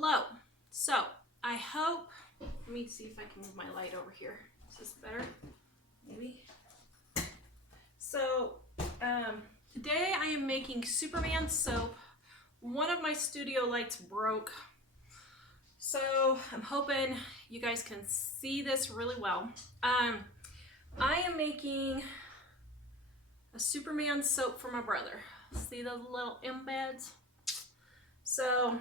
Hello. So I hope, let me see if I can move my light over here. Is this better? Maybe. So today I am making Superman soap. One of my studio lights broke. So I'm hoping you guys can see this really well. I am making a Superman soap for my brother. See those little embeds? So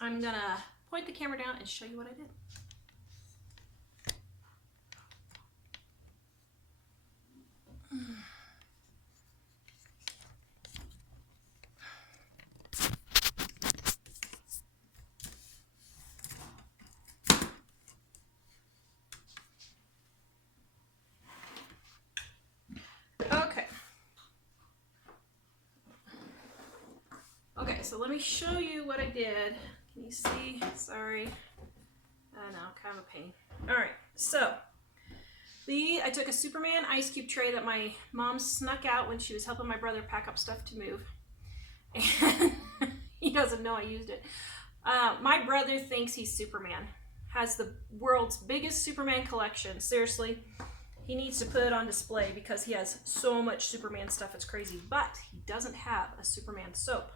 I'm gonna point the camera down and show you what I did. Okay, so let me show you what I did. Can you see? Sorry. I know, kind of a pain. All right, so I took a Superman ice cube tray that my mom snuck out when she was helping my brother pack up stuff to move. And he doesn't know I used it. My brother thinks he's Superman. Has the world's biggest Superman collection. Seriously, he needs to put it on display because he has so much Superman stuff, it's crazy. But he doesn't have a Superman soap.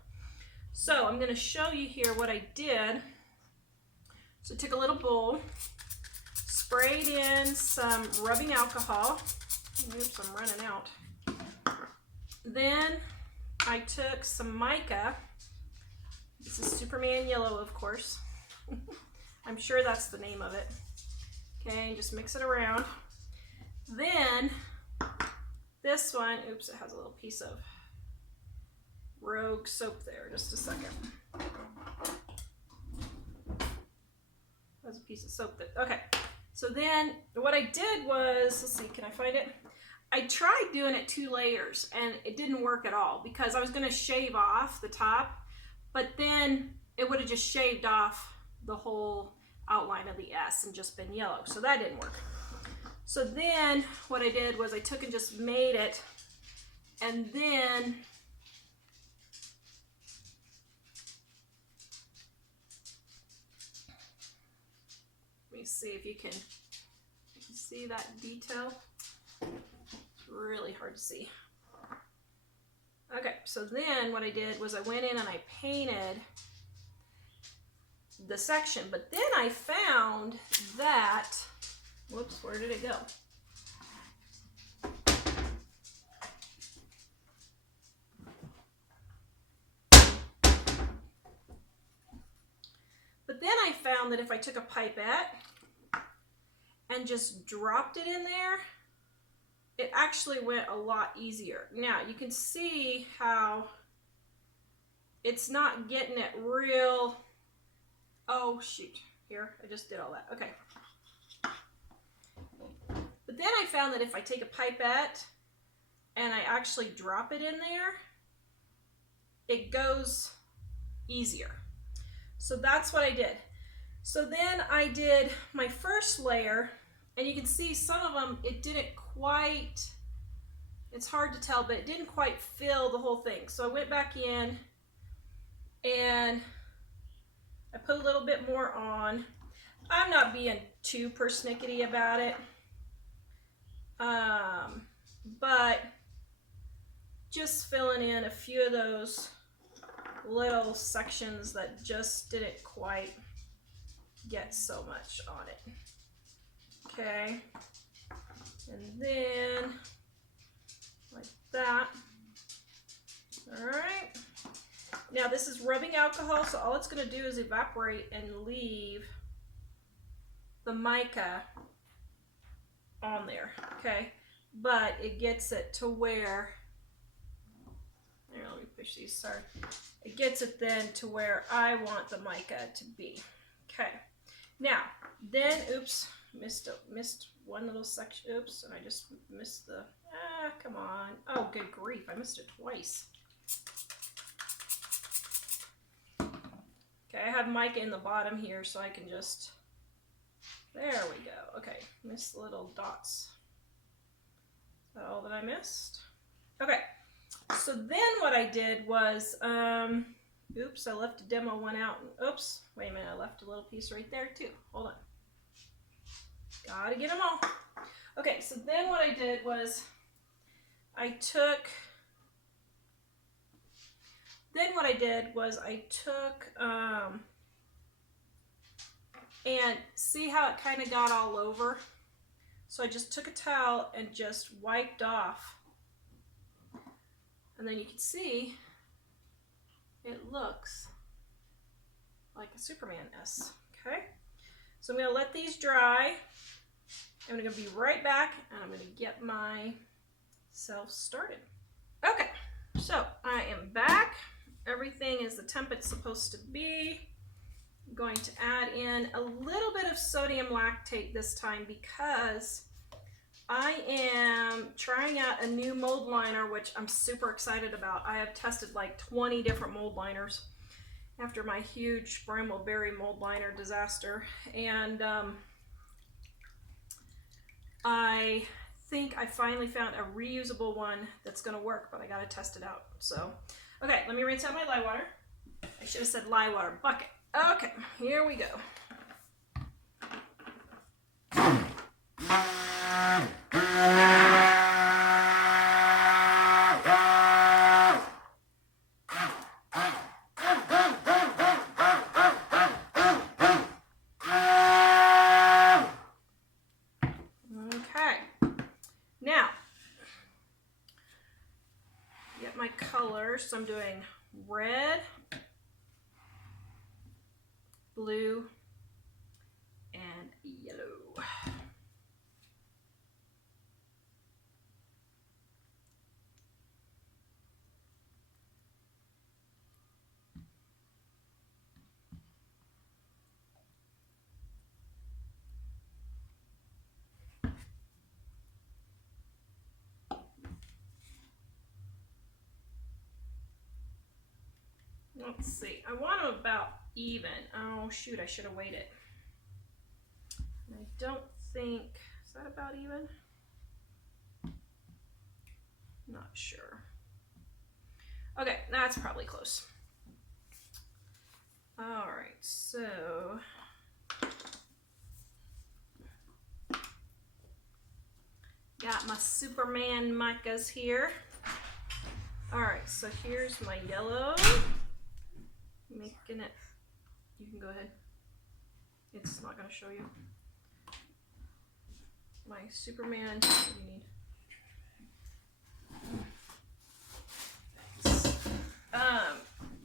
So I'm going to show you here what I did. So I took a little bowl, sprayed in some rubbing alcohol. Oops, I'm running out. Then I took some mica. This is Superman yellow, of course. I'm sure that's the name of it. Okay, just mix it around. Then this one, oops, it has a little piece of Rogue soap there. Just a second. There's a piece of soap there. Okay. So then what I did was, let's see, can I find it? I tried doing it 2 layers and it didn't work at all because I was going to shave off the top, but then it would have just shaved off the whole outline of the S and just been yellow. So that didn't work. So then what I did was I took and just made it, and then let me see if you can see that detail. It's really hard to see. Okay, so then what I did was I went in and I painted the section, but then I found that, whoops, where did it go? But then I found that if I took a pipette and just dropped it in there, it actually went a lot easier. Now you can see how it's not getting it real. Oh shoot, here, I just did all that. Okay. But then I found that if I take a pipette and I actually drop it in there, it goes easier. So that's what I did. So then I did my first layer, and you can see some of them, it didn't quite, it's hard to tell, but it didn't quite fill the whole thing. So I went back in and I put a little bit more on. I'm not being too persnickety about it, but just filling in a few of those little sections that just didn't quite get so much on it. Okay, and then like that. All right, now this is rubbing alcohol, so all it's going to do is evaporate and leave the mica on there. Okay, but it gets it to where, here, let me push these, sorry. It gets it then to where I want the mica to be. Okay, now then, oops, missed one little section, oops, and I just missed the, come on. Oh, good grief, I missed it twice. Okay, I have mica in the bottom here, so I can just, there we go. Okay, missed the little dots. Is that all that I missed? Okay, so then what I did was, Oops, I left a demo one out. Oops, wait a minute, I left a little piece right there too. Hold on. Gotta get them all. Okay, so then what I did was I took and see how it kind of got all over? So I just took a towel and just wiped off. And then you can see it looks like a Superman S, okay? So I'm gonna let these dry. I'm gonna be right back and I'm gonna get myself started. Okay, so I am back. Everything is the temp it's supposed to be. I'm going to add in a little bit of sodium lactate this time because I am trying out a new mold liner, which I'm super excited about. I have tested like 20 different mold liners after my huge Brambleberry mold liner disaster. And I think I finally found a reusable one that's gonna work, but I gotta test it out. So, okay, let me rinse out my lye water. I should have said lye water bucket. Okay, here we go. Okay, now, get my colors. So I'm doing red, blue, and yellow. Let's see, I want them about even. Oh shoot, I should have waited. I don't think, is that about even? Not sure. Okay, that's probably close. All right, so got my Superman micas here. All right, so here's my yellow. Making it, you can go ahead. It's not going to show you. My Superman, what do you need?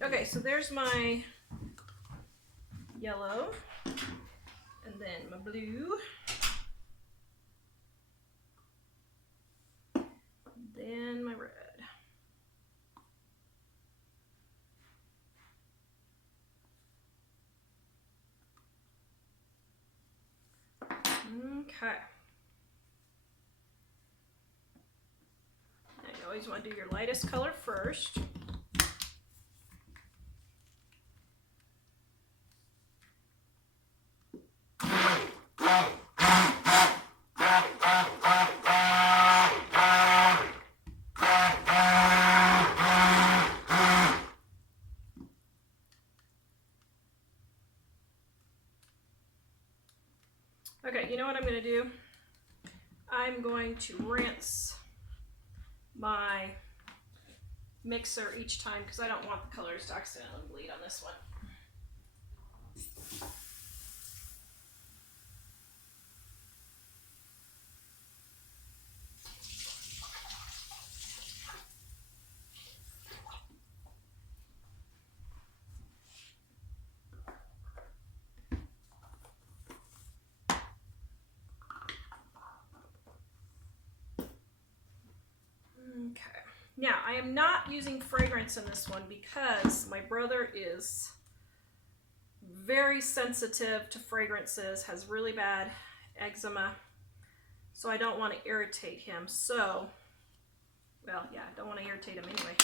Okay, so there's my yellow, and then my blue, then my red. Okay. Now you always want to do your lightest color first. Okay, you know what I'm going to do? I'm going to rinse my mixer each time because I don't want the colors to accidentally bleed on this one. Okay, now I am not using fragrance in this one because my brother is very sensitive to fragrances, has really bad eczema, so I don't want to irritate him. So, well, yeah, I don't want to irritate him anyway.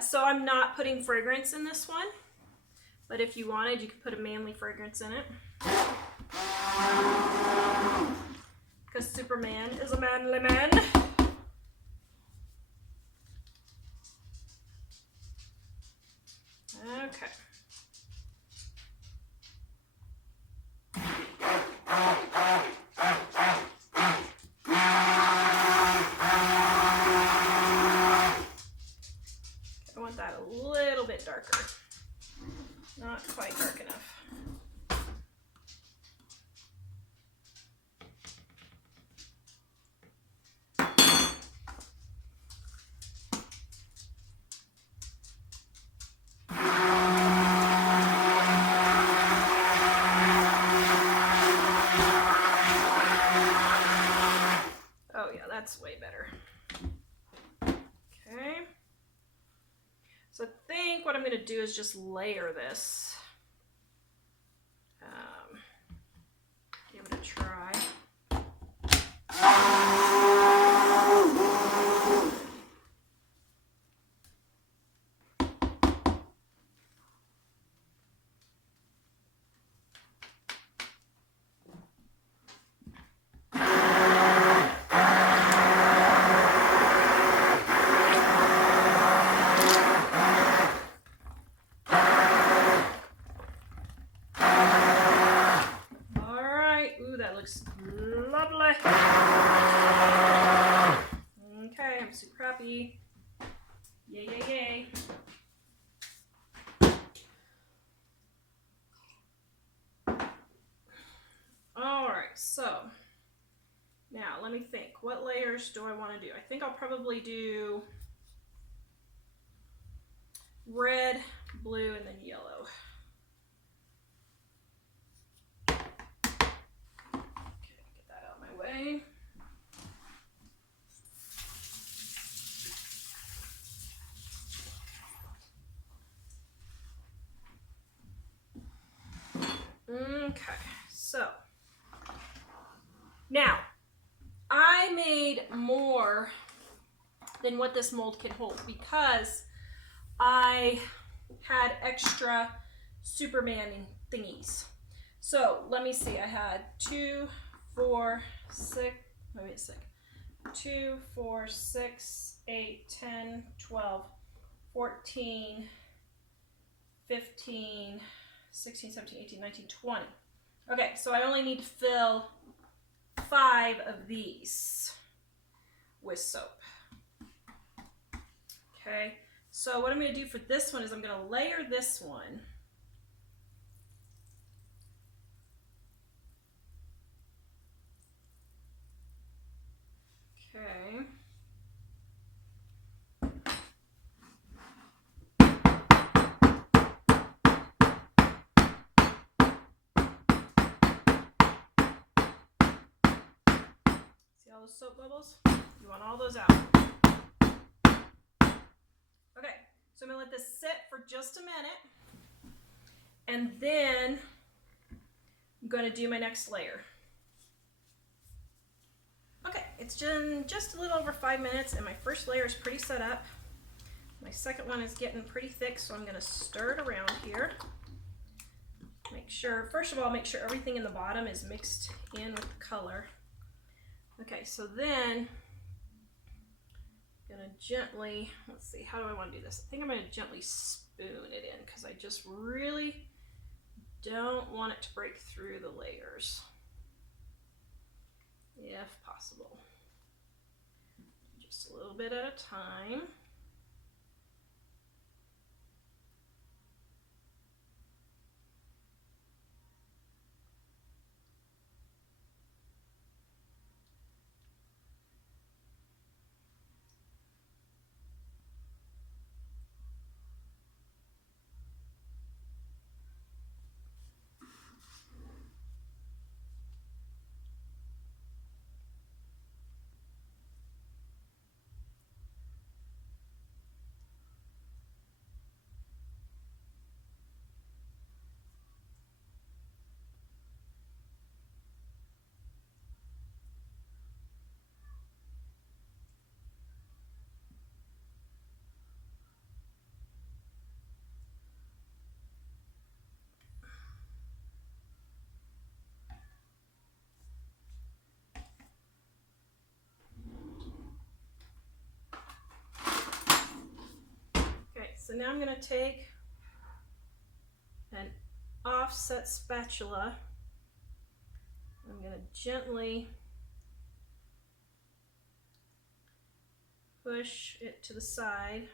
So I'm not putting fragrance in this one, but if you wanted, you could put a manly fragrance in it. Because Superman is a manly man. That's way better. Okay. So I think what I'm going to do is just layer this. Give it a try. Looks lovely. Okay, I'm super happy. Yay, yay, yay. All right, so now let me think. What layers do I want to do? I think I'll probably do red, blue, and then yellow. Way. Okay, so now I made more than what this mold can hold because I had extra Superman thingies. So let me see, I had 2, 4, 6, wait a sec. 2, 4, 6, 8, 10, 12, 14, 15, 16, 17, 18, 19, 20. Okay, so I only need to fill 5 of these with soap. Okay, so what I'm going to do for this one is I'm going to layer this one. Okay. See all those soap bubbles? You want all those out. Okay, so I'm going to let this sit for just a minute. And then I'm going to do my next layer. Okay, it's just a little over 5 minutes and my first layer is pretty set up. My second one is getting pretty thick, so I'm going to stir it around here. Make sure, first of all, make sure everything in the bottom is mixed in with the color. Okay, so then I'm going to gently, let's see, how do I want to do this? I think I'm going to gently spoon it in because I just really don't want it to break through the layers, if possible. Just a little bit at a time. So now I'm going to take an offset spatula. I'm going to gently push it to the side.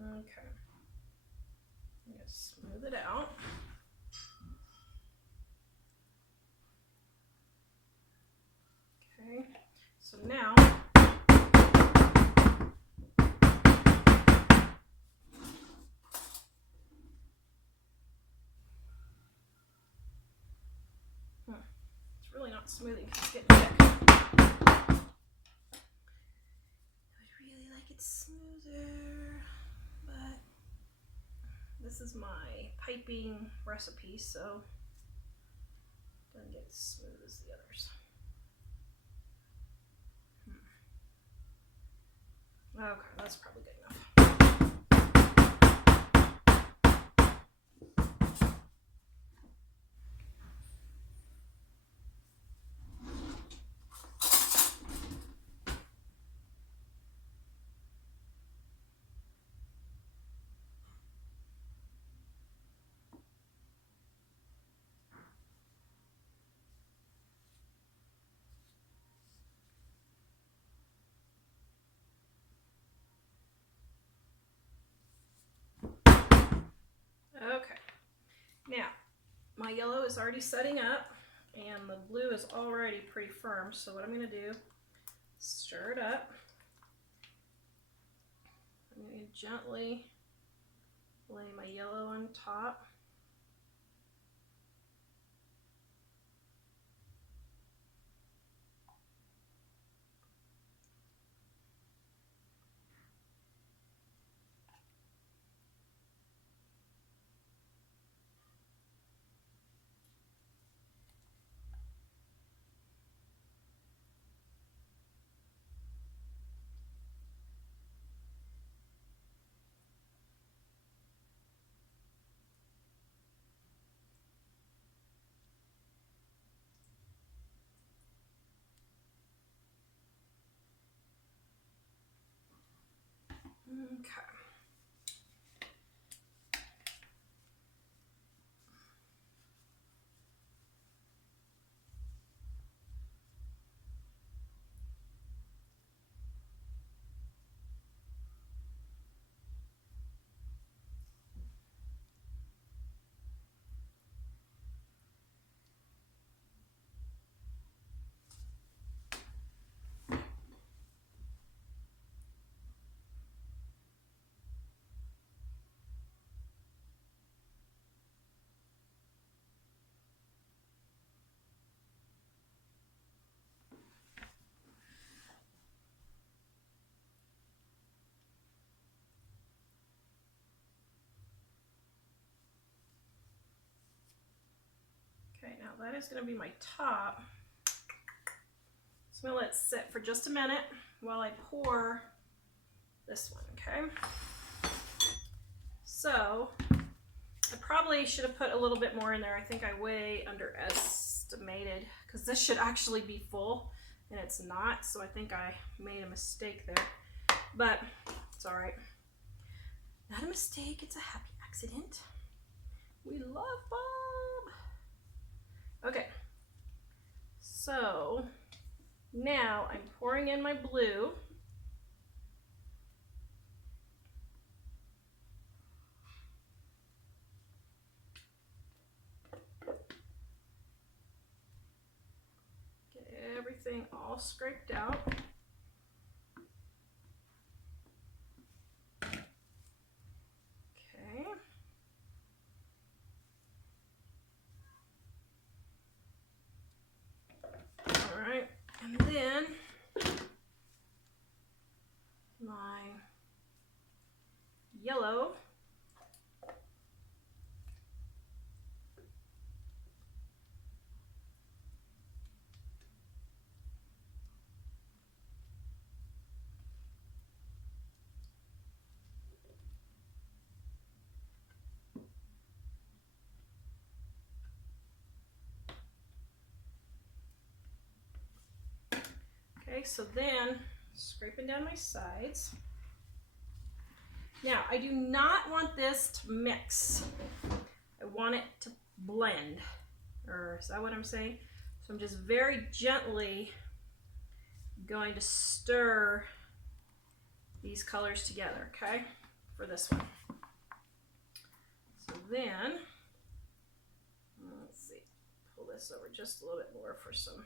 Okay, I'm going to smooth it out. smoothie because it's getting thick. I would really like it smoother, but this is my piping recipe, so it doesn't get as smooth as the others. Okay, that's probably good enough. Okay, now my yellow is already setting up and the blue is already pretty firm, so what I'm going to do, stir it up. I'm going to gently lay my yellow on top. Okay. Okay, now that is going to be my top. So I'm going to let it sit for just a minute while I pour this one, okay? So I probably should have put a little bit more in there. I think I way underestimated because this should actually be full and it's not, so I think I made a mistake there, but it's all right. Not a mistake, it's a happy accident. We love Bob. Okay, so now I'm pouring in my blue. Get everything all scraped out. Okay. All right, and then my yellow. Okay, so then scraping down my sides. Now, I do not want this to mix. I want it to blend. Or is that what I'm saying? So I'm just very gently going to stir these colors together, okay? For this one. So then, let's see, pull this over just a little bit more for some.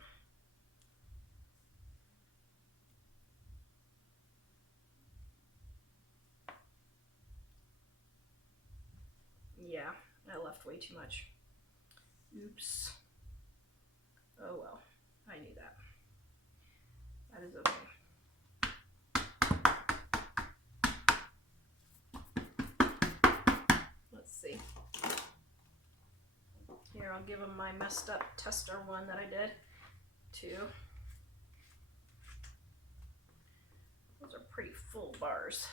Yeah, I left way too much. Oops. Oh well. I knew that. That is okay. Let's see. Here, I'll give them my messed up tester one that I did too. Those are pretty full bars.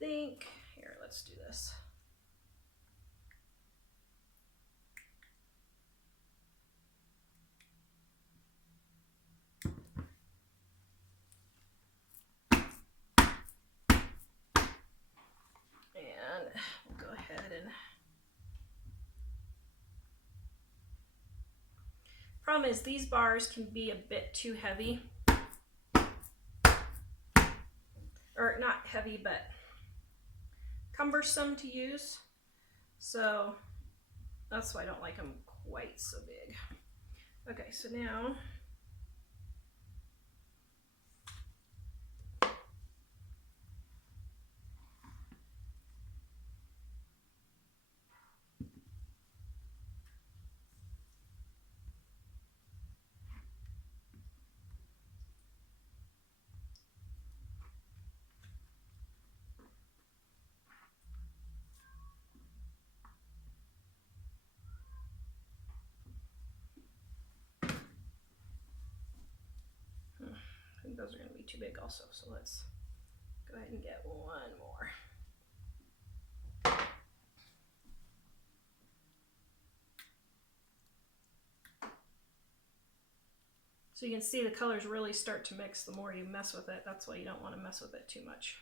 Here, let's do this. And we'll go ahead and problem is these bars can be a bit too heavy, or not heavy, but cumbersome to use. So that's why I don't like them quite so big. Okay, so now I think those are going to be too big also, so let's go ahead and get one more. So you can see the colors really start to mix the more you mess with it. That's why you don't want to mess with it too much.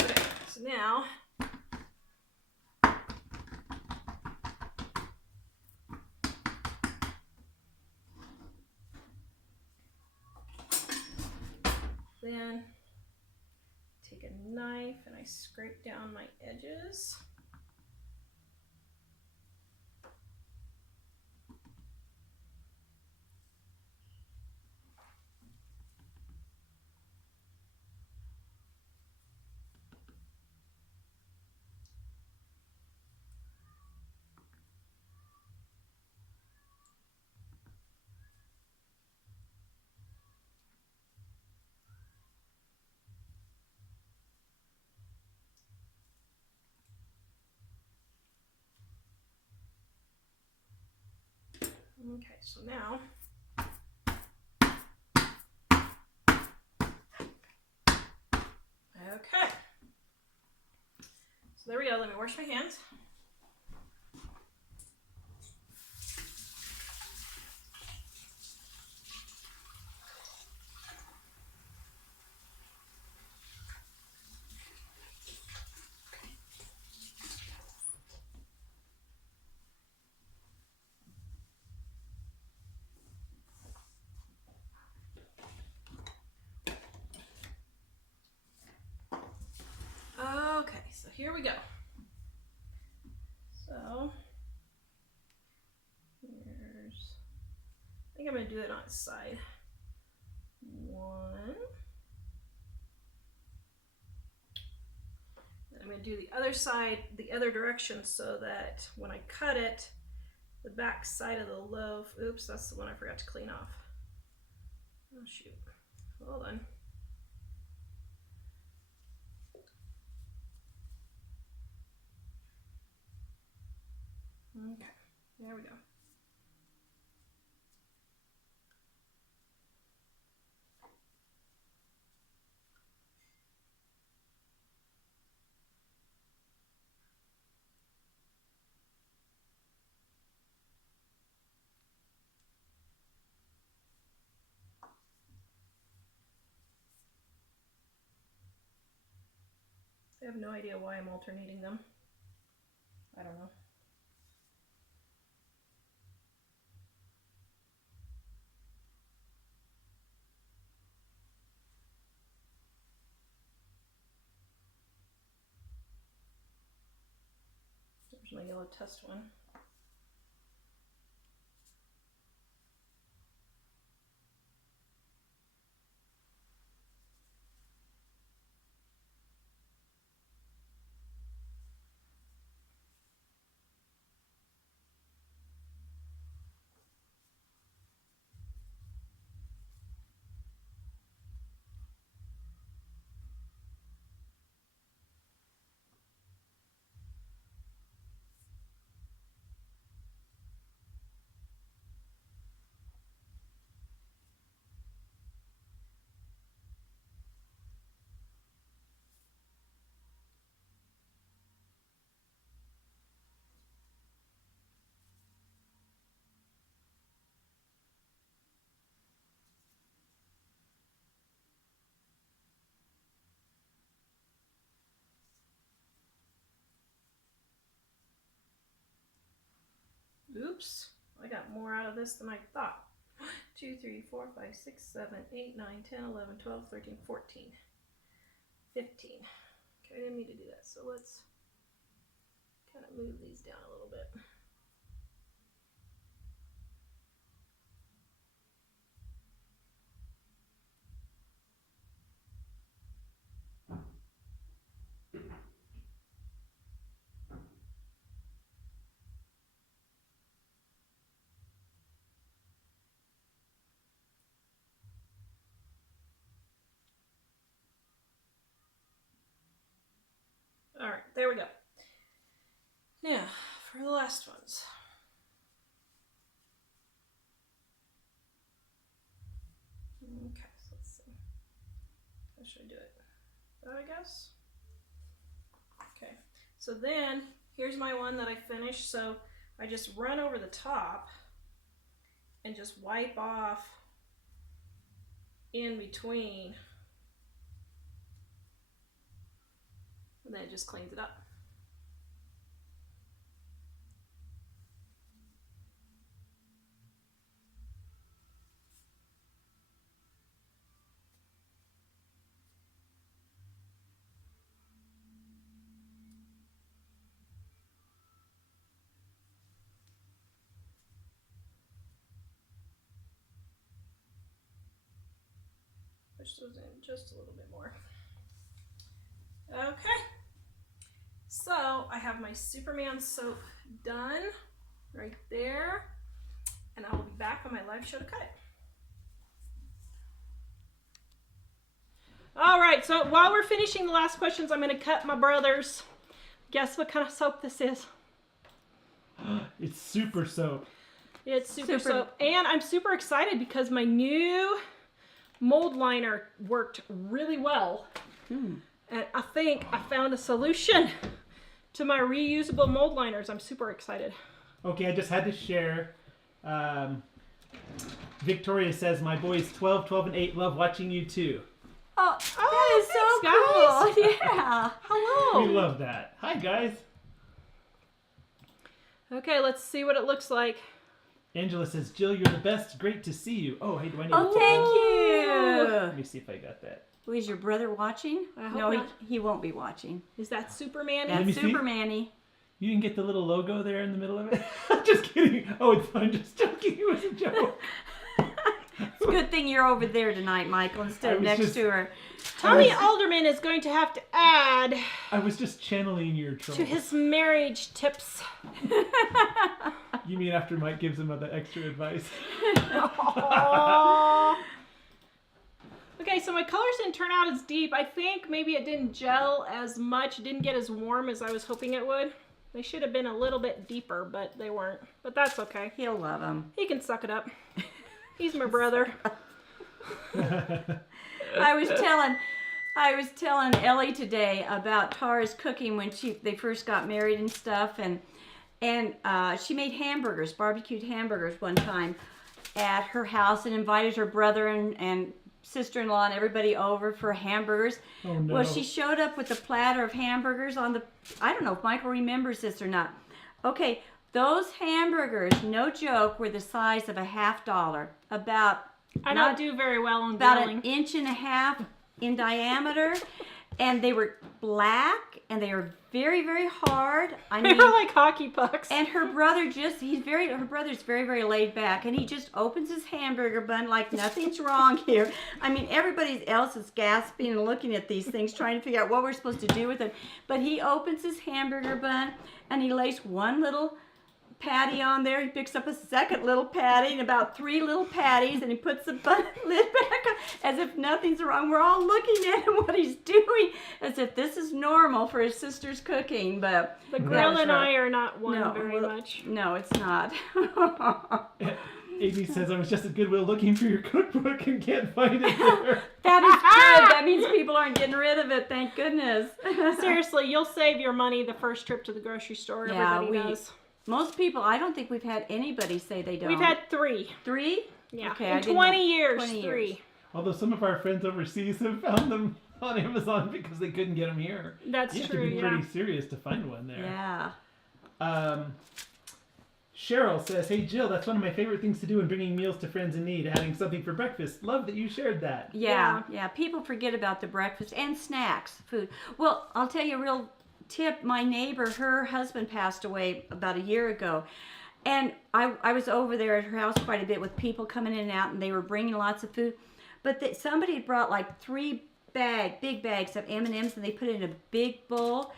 Okay, so now then take a knife and I scrape down my edges. Okay, so now okay. So there we go. Let me wash my hands. Okay, so here we go. So here's, I think I'm going to do it on its side. One. Then I'm going to do the other side, the other direction, so that when I cut it, the back side of the loaf, oops, that's the one I forgot to clean off. Oh shoot, hold on. Okay, there we go. I have no idea why I'm alternating them. I don't know. There's my yellow test one. oops, I got more out of this than I thought. 2, 3, 4, 5, 6, 7, 8, 9, 10, 11, 12, 13, 14, 15. Okay, I didn't mean to do that, so let's kind of move these down a little bit. All right, there we go. Now, for the last ones. Okay, so let's see. How should I do it? That, I guess. Okay, so then here's my one that I finished. So I just run over the top and just wipe off in between. And then it just cleans it up. Push those in just a little bit more. Okay. So I have my Superman soap done right there, and I will be back on my live show to cut it. All right, so while we're finishing the last questions, I'm going to cut my brother's. Guess what kind of soap this is? It's super soap. It's super soap. And I'm super excited because my new mold liner worked really well. And I think I found a solution to my reusable mold liners. I'm super excited. Okay, I just had to share. Victoria says, my boys 12, 12, and 8 love watching you too. Oh, that is so cool. Yeah. Hello. We love that. Hi, guys. Okay, let's see what it looks like. Angela says, Jill, you're the best. Great to see you. Oh, hey, do I need Oh, thank you. Let me see if I got that. Well, is your brother watching? I hope No, not. he won't be watching. Is that Superman? Let me That's see. Superman-y. You didn't get the little logo there in the middle of it? Just kidding. Oh, it's fun. Just joking. It was a joke. It's a good thing you're over there tonight, Michael, instead of next to her. Tommy Alderman is going to have to add I was just channeling your troll. to his marriage tips. You mean after Mike gives him the extra advice? Okay, so my colors didn't turn out as deep. I think maybe it didn't gel as much. It didn't get as warm as I was hoping it would. They should have been a little bit deeper, but they weren't. But that's okay. He'll love him. He can suck it up. He's my brother. I was telling Ellie today about Tara's cooking when they first got married and stuff, and she made hamburgers, barbecued hamburgers one time at her house and invited her brother and sister-in-law and everybody over for hamburgers. Oh, no. Well, she showed up with a platter of hamburgers on the, I don't know if Michael remembers this or not. Okay, those hamburgers, no joke, were the size of a $50. I don't do very well on about grilling. an inch and a half in diameter, and they were black and they were very, very hard. I They mean, were like hockey pucks. and her brother's very, very laid back, and he just opens his hamburger bun like nothing's wrong here. I mean, everybody else is gasping and looking at these things, trying to figure out what we're supposed to do with it. But he opens his hamburger bun, and he lays one little patty on there. He picks up a second little patty and about 3 little patties, and he puts the bun lid back on as if nothing's wrong. We're all looking at him, what he's doing, as if this is normal for his sister's cooking. But The grill and I are not one very much. No, it's not. Amy says, I was just at Goodwill looking for your cookbook and can't find it there. That is good. That means people aren't getting rid of it. Thank goodness. Seriously, you'll save your money the first trip to the grocery store. Yeah, Everybody does. Most people, I don't think we've had anybody say they don't. We've had 3. 3? Yeah. Okay, In 20 years, 3. 20 years. Although some of our friends overseas have found them on Amazon because they couldn't get them here. That's you have true, to be pretty serious to find one there. Yeah. Cheryl says, hey Jill, that's one of my favorite things to do when bringing meals to friends in need, having something for breakfast. Love that you shared that. Yeah. People forget about the breakfast and snacks, food. Well, I'll tell you a real tip. My neighbor, her husband passed away about a year ago. And I was over there at her house quite a bit with people coming in and out, and they were bringing lots of food. But somebody had brought like 3 big bags of M&Ms, and they put it in a big bowl.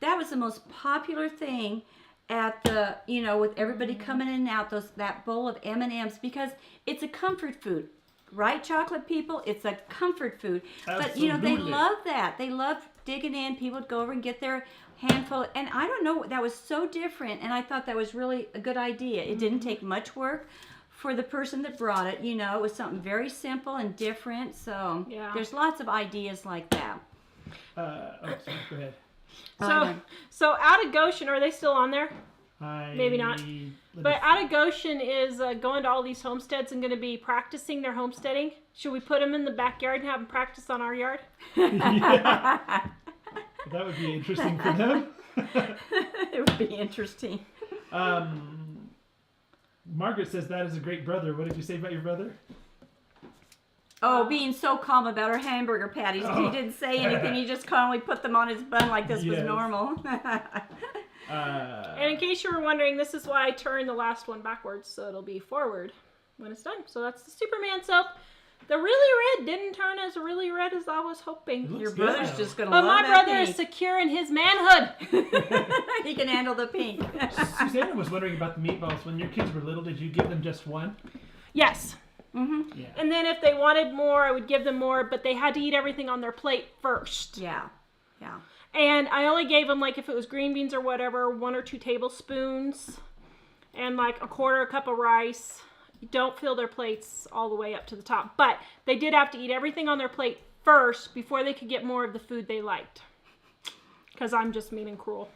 That was the most popular thing at the, with everybody coming in and out, that bowl of M&Ms, because it's a comfort food. Right, chocolate people? It's a comfort food. Absolutely. But, they love that. They love digging in. People would go over and get their handful. And I don't know, that was so different. And I thought that was really a good idea. It didn't take much work for the person that brought it. It was something very simple and different. So there's lots of ideas like that. Sorry, go ahead. So Out of Goshen, are they still on there? Maybe not. But Out of Goshen is going to all these homesteads and going to be practicing their homesteading. Should we put them in the backyard and have them practice on our yard? Yeah. That would be interesting for them. It would be interesting. Margaret says that is a great brother. What did you say about your brother? Oh, being so calm about our hamburger patties. Oh. He didn't say anything. He just calmly put them on his bun like this was normal. And in case you were wondering, this is why I turned the last one backwards, so it'll be forward when it's done. So that's the Superman soap. The really red didn't turn as really red as I was hoping. Your brother's just going to love that But my brother pink. is secure in his manhood. He can handle the pink. Susanna was wondering about the meatballs. When your kids were little, did you give them just one? Yes. Mm-hmm. Yeah. And then if they wanted more, I would give them more, but they had to eat everything on their plate first. Yeah. And I only gave them, like, if it was green beans or whatever, 1 or 2 tablespoons and like a cup of rice. You don't fill their plates all the way up to the top. But they did have to eat everything on their plate first before they could get more of the food they liked. Because I'm just mean and cruel.